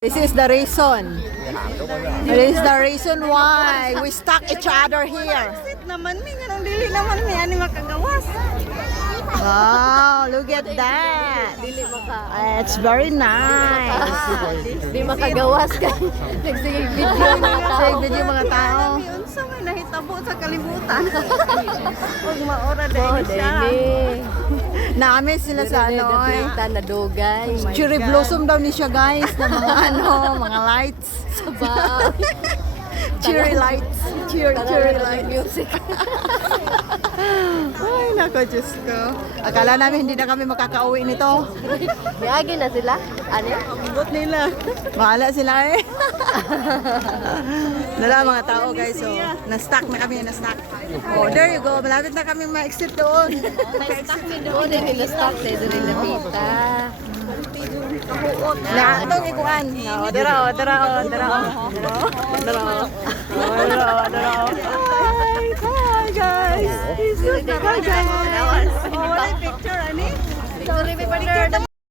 This is the reason. This is the reason why we stuck each other here. Sit naman mi nga nang dili naman mi ani makagawas. Wow, look at that. Dili maka. It's very nice. Di makagawas ka. Nagsige video Say video mga tao. Unsa may nahitabo sa kalibutan. Ug maora dai siya. Namin sila sa ano eh. na dugay. Cherry blossom daw ni siya guys na mga mga lights. Sabaw. Cherry lights. Cherry lights. Music. Ay nako Diyos ko. Akala namin hindi na kami makakauwi nito. Yagi na sila. Ano? Ambot nila. Bahala sila eh. Nala mga tao guys. So, na-stuck na kami. Oh, there you go. Malapit na kami ma-exit doon. Na-stuck mi doon. Nila stuck na doon napita. Na, itong ikuan. Dara. Hi guys. Hi guys.